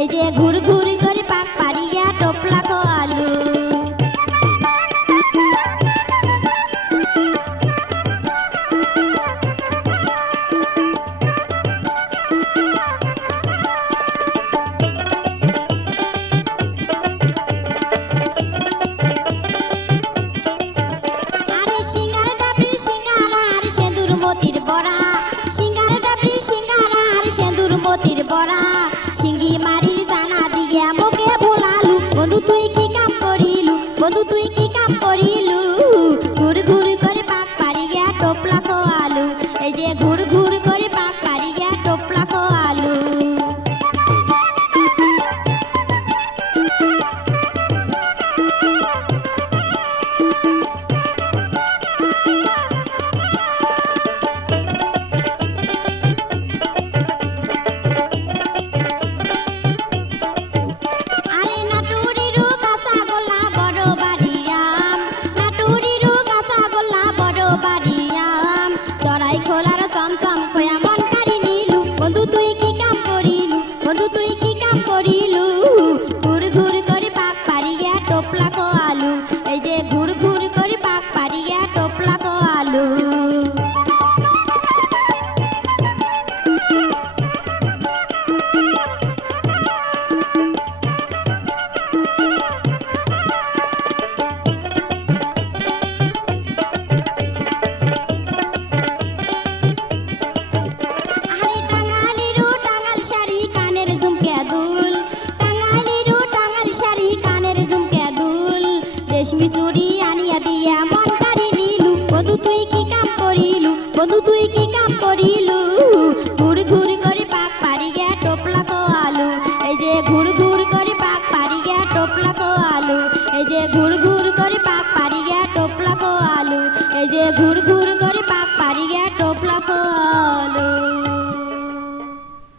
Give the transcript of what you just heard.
এই যে ঘুর ঘুর করে পাক পাড়িয়া টোপলা কো আলু। আরে সিঙ্গার ডাবরি সিঙ্গারা আর সেঁদুর মতির বড়া, সিঙ্গার ডাবরি সিঙ্গারা আর সেঁদুর মতির বড়া, সিঙ্গি মারির জানা দিয়ে মোকে ভোলালু। বন্ধু তুই কি কাম করিলু, বন্ধু তুই কি কাম করিলু, ঘুর ঘুর করে পাক পাড়িয়া টোপলা কো আলু। এই যে ঘুর ঘুর করে পাক পাড়িয়া টোপলা কো আলু। আরে নাটুরিরু কাঁচা গোল্লা বড় বাড়িয়াম, নাটুরিরু কাঁচা গোল্লা বড় বাড়িয়াম, চড়াই খোলার চমচম খোয়া মন কারি নিলু। বন্ধু তুই কি কাম করিলু, বন্ধু তুই কি কাম করিলু,